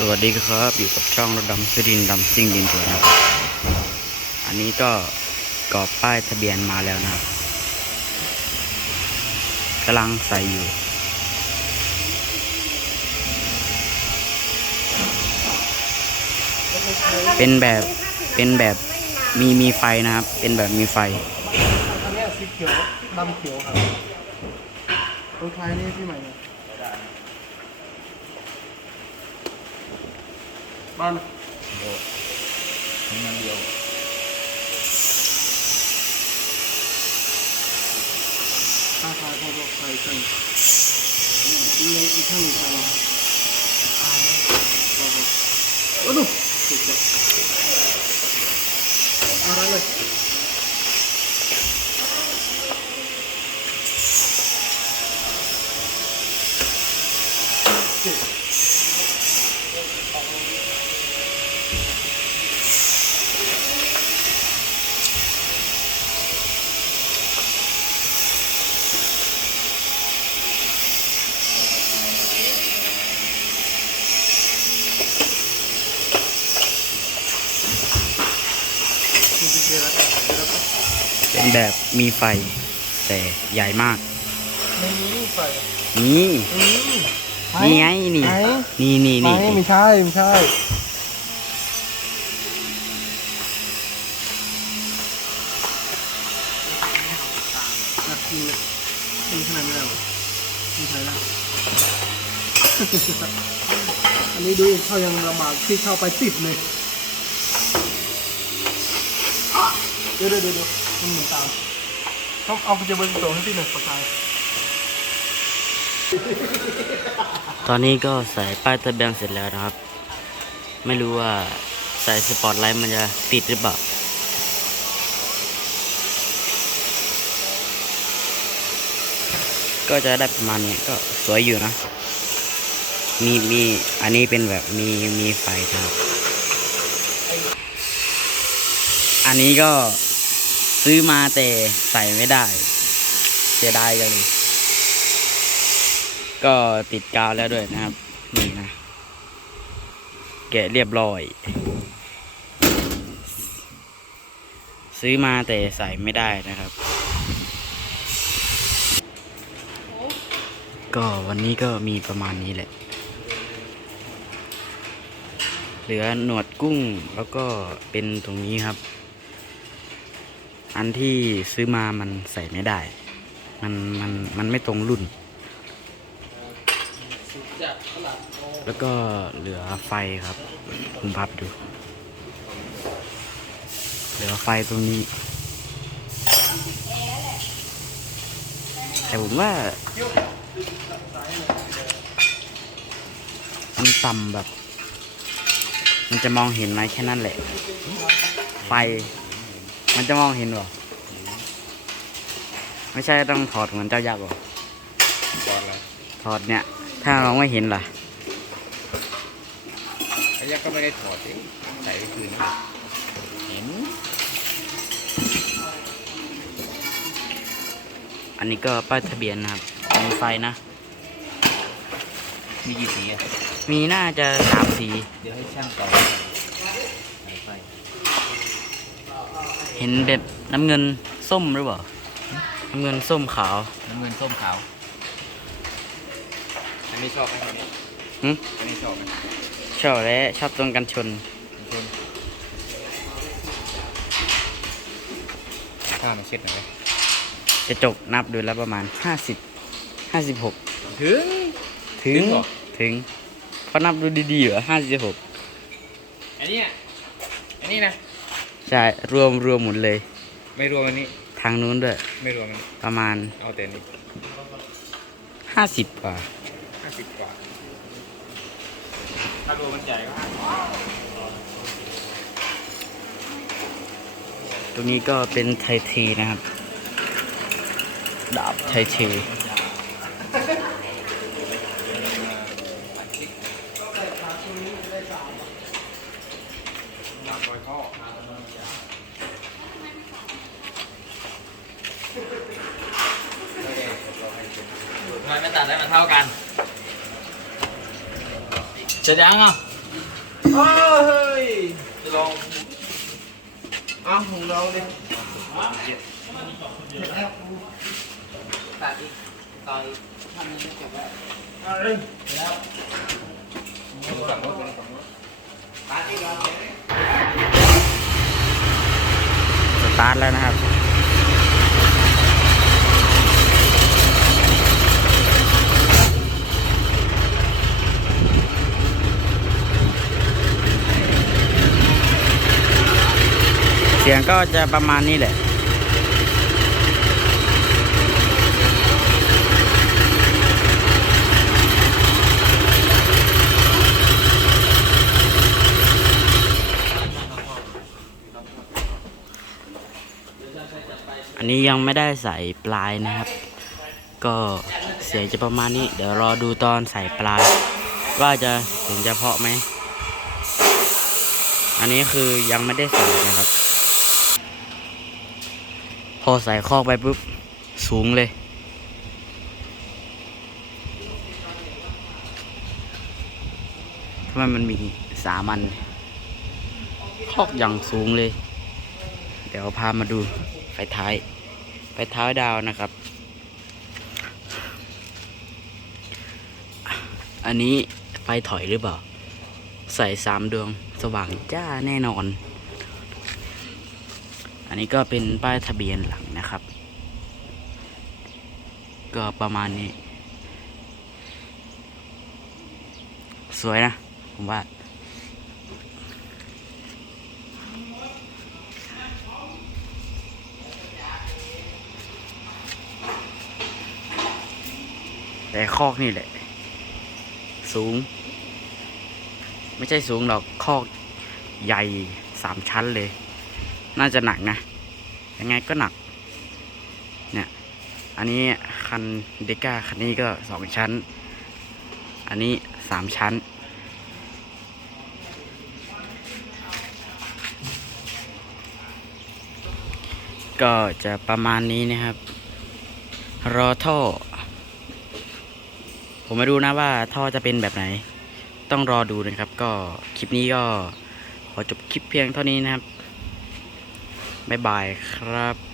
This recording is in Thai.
สวัสดีครับอยู่กับช่องรถดำสุรินดำซิ่งดินสวนะครับอันนี้ก็กรอบป้ายทะเบียนมาแล้วนะครับกำลังใส่อยู่ เป็นแบบเป็นแบบมีมีไฟนะครับ เป็นแบบมีไฟอันนี้สีเขียวดำเขียวครับตรงท้ายนี่พี่ใหม่เนี่ย บ้านนี่มันเดียวตาท้ายเขาบอกใส่กันนี่อีกข้างหนึ่งใส่บอกบอกโอ้ดูสุดยอดเอาอะไรเลยนี่คือเจรัตเจรัต เป็น แบบมีไฟ แต่ใหญ่มาก ไม่มีไฟนี่อืมนี่ไงนี่ไหนนี่นี่ไม่นี่ไม่ใช่ไม่ใช่นาทีมีขนาดไม่ได้หรอมีใครแล้วอันนี้ดูเขายังลำบากที่เข้าไปติดเลยเดี๋ยวเดี๋ยวเดี๋ยว มันหมุนตามต้องเอากุญแจเบอร์สิบสองให้พี่หน่อยประกายตอนนี้ก็ใส่ป้ายทะเบียนเสร็จแล้วนะครับ ไม่รู้ว่าใส่สปอตไลท์มันจะติดหรือเปล่าก็จะได้ประมาณนี้ก็สวยอยู่นะ มีมีอันนี้เป็นแบบมีมีไฟนะครับ อันนี้ก็ ซื้อมาแต่ใส่ไม่ได้ เสียดายกันเลย ก็ติดกาวแล้วด้วยนะครับ นี่นะ แกะเรียบร้อย ซื้อมาแต่ใส่ไม่ได้นะครับ ก็วันนี้ก็มีประมาณนี้แหละ เหลือหนวดกุ้งแล้วก็เป็นตรงนี้ครับ อันที่ซื้อมามันใส่ไม่ได้ มันมันมันไม่ตรงรุ่น แล้วก็เหลือไฟครับผมพับดู เหลือไฟตรงนี้ แต่ผมว่า มันต่ำแบบ มันจะมองเห็นไหมแค่นั้นแหละ ไฟ มันจะมองเห็นหรอไม่ใช่ต้องถอดเหมือนเจ้ายักษ์หรอตอนแล้วถอดเนี่ย ถ้าเราไม่เห็นล่ะไอ้ยักษ์ก็ไม่ได้ถอดเองใส่ไปคืนนี่เห็น อันนี้ก็ป้ายทะเบียนนะครับ มีไฟนะ มีกี่สีอะ มีน่าจะสามสี เดี๋ยวให้ช่างต่อสายไฟ เห็นแบบน้ำเงินส้มหรือเปล่า น้ำเงินส้มขาว น้ำเงินส้มขาว อันนี้ชอบไหมอันนี้หึอันนี้ชอบไหมชอบและชอบตรงกันชน ชนถ้ามาเช็ดหน่อยไหมจะจกนับดูแล้วประมาณห้าสิบห้าสิบหกถึง ถึง ถึงเหรอ ถึงเขานับดูดีๆเหรอห้าสิบหกอันนี้อะอันนี้นะ ใช่รวมรวมหมดเลย ไม่รวมอันนี้ ทางนู้นด้วย ไม่รวมอันนี้ ประมาณเอาแต่อันนี้ห้าสิบกว่าห้าสิบกว่า ถ้ารวมมันใหญ่ก็ห้าสิบตรงนี้ก็เป็นไทยทีนะครับ ดาบไทยที ปล่อยพ่อทำไมไม่ตัดให้มันเท่ากันเสร็จยังอะเฮ้ยจะลองอ้าวของเราดิตัดอีกต่ออีกท่อนนึงเก็บไว้เอ้ย ฝั่งโน้นเป็นฝั่งโน้น ตัดอีกแล้ว สตาร์ทแล้วนะครับ เสียงก็จะประมาณนี้แหละ นนี้ยังไม่ได้ใส่ปลายนะครับ ก็เสียงจะประมาณนี้ เดี๋ยวรอดูตอนใส่ปลาย ว่าจะเสียงจะเพาะไหม อันนี้คือยังไม่ได้ใส่นะครับ พอใส่คอกไปปุ๊บ สูงเลยทำไมมันมีสามันคอกอย่างสูงเลย เดี๋ยวพามาดูไฟท้าย ไฟท้าดาวนะครับ อันนี้ไฟถอยหรือเปล่า ใส่สามดวงสว่างจ้าแน่นอน อันนี้ก็เป็นป้ายทะเบียนหลังนะครับ ก็ประมาณนี้ สวยนะ ผมว่า แต่คอกนี่แหละ สูง ไม่ใช่สูงหรอกคอกใหญ่สามชั้นเลย น่าจะหนักนะ ยังไงก็หนัก เนี่ย อันนี้คันเดก้าคันนี้ก็สองชั้น อันนี้สามชั้นก็จะประมาณนี้นะครับ รอท่อ ผมไม่รู้นะว่าท่อจะเป็นแบบไหน ต้องรอดูนะครับ ก็คลิปนี้ก็ขอจบคลิปเพียงเท่านี้นะครับบ๊ายบายครับ